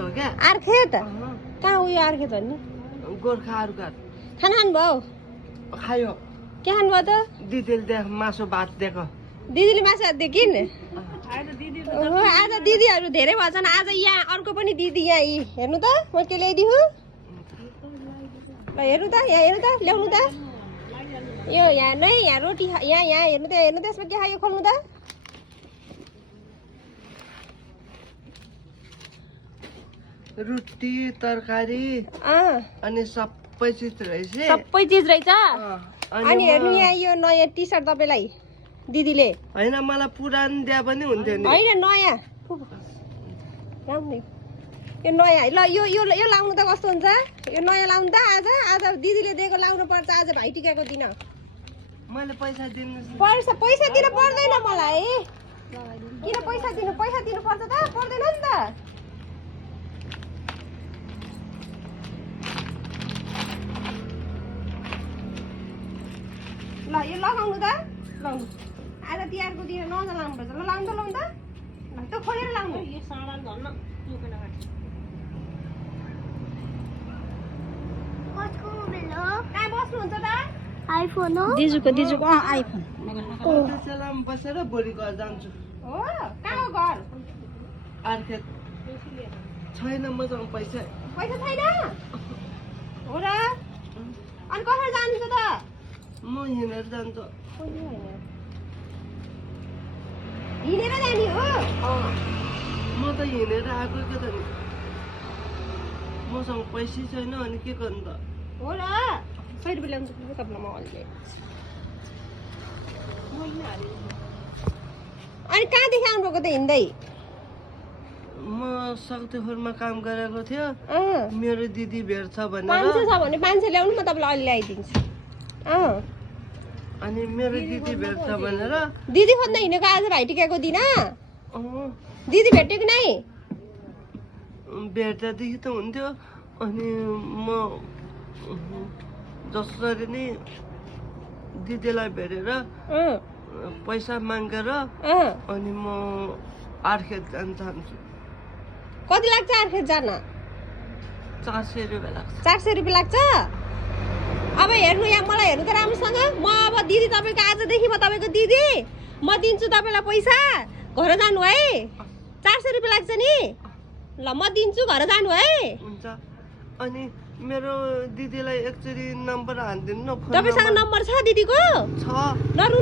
हो क्या आर्खेत कहाँ हो यो आर्खेत भन्ने गोर्खाहरूको खाना खानुभयो खायो के खानुभयो त दिदीले देख मासु भात दिएको दिदीले मासु हात दियो किन ओहो आज दिदीहरू धेरै भएछन् आज यहाँ अर्को पनि दिदी यहाँ यी हेर्नु त म के ल्याइदिउ ल हेर्नु त यहाँ हेर्नु त ल्याउनु त यो यहाँ नै यहाँ रोटी यहाँ यहाँ हेर्नु त यसमा के खायो खोल्नु त रोटी तरकारी अनि सबै चिज रहेछ सबै चिज रहेछ अनि हेर्नु यहाँ यो नयाँ टी सर्ट तपाईँलाई दिदीले होइन मलाई पुरानो दिए पनि हुन्थ्यो नि होइन नयाँ राम्रो यो नयाँ ल यो यो यो लाउनु त कस्तो हुन्छ यो नयाँ लाउनु त आज आज दिदीले दिएको लाउनु पर्छ आज भाइटिकाको दिन मैले पैसा दिनु पैसा दिन पर्दैन मलाई किन पैसा दिनु पर्छ त पर्दैन नि त ल यो लगाउनु त लाउनु आज तिहारको दिन नलाउनु पर्छ ल लाउनु त ल त्यो खोलेर लाउनु यो सामान धन्न कहाँ बस्नुहुन्छ त आइफोन हो दिजुको आइफोन त्यसैलाई बसेर भोलि घर जान्छु हो कहाँ हो घर आर्खेत छैन मसँग पैसा छैन हो र अनि कसरी जानुहुन्छ त म हिँडेर जान्छु हिँडेर जाने हो म त हिँडेर आएको के त नि मसँग पैसा छैन अनि के गर्नु त हो र 100 रुपियाँ ल्याउँछु तपाईँलाई म अहिले अनि कहाँदेखि आउनुभएको त हिँड्दै म शक्तिखोरमा काम गरेको थियो मेरो दिदी भेट्छ भनेर 500 छ भने 500 ल्याउनु म तपाईँलाई अहिले ल्याइदिन्छु अनि मेरो दिदी भेट्छ भनेर दिदी खोज्दै हिँडेको आज भाइटिकाको दिन दिदी भेटेको नै भेट्दादेखि त हुन्थ्यो अनि म जसरी नै दिदीलाई भेटेर पैसा मागेर अनि म आर्खेत जान चाहन्छु कति लाग्छ आर्खेत जान 400 रुपियाँ लाग्छ 400 रुपियाँ लाग्छ अब हेर्नु यहाँ मलाई हेर्नु त राम्रोसँग म अब दिदी तपाईँको आजदेखि म तपाईँको दिदी म दिन्छु तपाईँलाई पैसा घर जानु है 400 रुपियाँ लाग्छ नि ल म दिन्छु घर जानु है हुन्छ अनि मेरो दिदीलाई एकचोटि नम्बर हानिदिनु न तपाईँसँग नम्बर छ दिदीको छ नरुनु